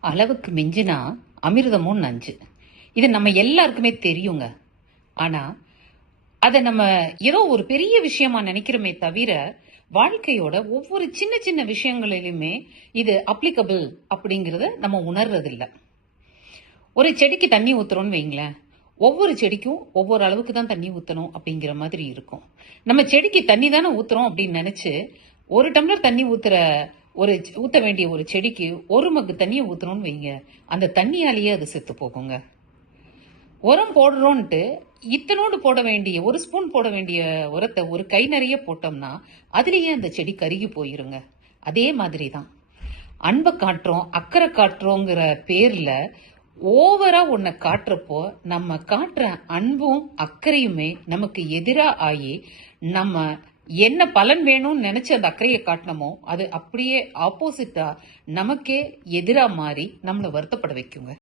அளவுக்கு மிஞ்சினா அமிர்தமும் நஞ்சு. இது நம்ம எல்லாருக்குமே தெரியுங்க. ஆனா அதை நம்ம ஏதோ ஒரு பெரிய விஷயமா நினைக்கிறோமே தவிர வாழ்க்கையோட ஒவ்வொரு சின்ன சின்ன விஷயங்களிலுமே இது அப்ளிகபிள் அப்படிங்கறத நம்ம உணர்றதில்ல. ஒரு செடிக்கு தண்ணி ஊத்துறோம்னு வைங்களேன். ஒவ்வொரு செடிக்கும் ஒவ்வொரு அளவுக்கு தான் தண்ணி ஊத்தணும் அப்படிங்கிற மாதிரி இருக்கும். நம்ம செடிக்கு தண்ணி தானே ஊத்துறோம் அப்படின்னு நினைச்சு ஒரு டம்ளர் தண்ணி ஊத்துற ஒரு ஊற்ற ஊத்த வேண்டிய ஒரு செடிக்கு ஒரு மக்கு தண்ணியை ஊத்துறோம்னு வைங்க. அந்த தண்ணியாலேயே அது செத்து போகுங்க. உரம் போடுறோன்ட்டு இத்தனோடு போட வேண்டிய ஒரு ஸ்பூன் போட வேண்டிய உரத்தை ஒரு கை நிறைய போட்டோம்னா அதுலேயே அந்த செடி கருகி போயிருங்க. அதே மாதிரி தான் அன்பை காட்டுறோம் அக்கறை காட்டுறோங்கிற பேரில் ஓவரா ஒன்ன காட்டுறப்போ நம்ம காட்டுற அன்பும் அக்கறையுமே நமக்கு எதிராக ஆகி நம்ம என்ன பலன் வேணும்னு நினைச்சு அந்த அக்கறையை காட்டினமோ அது அப்படியே ஆப்போசிட்டா நமக்கே எதிரா மாறி நம்மளை வருத்தப்பட வைக்குங்க.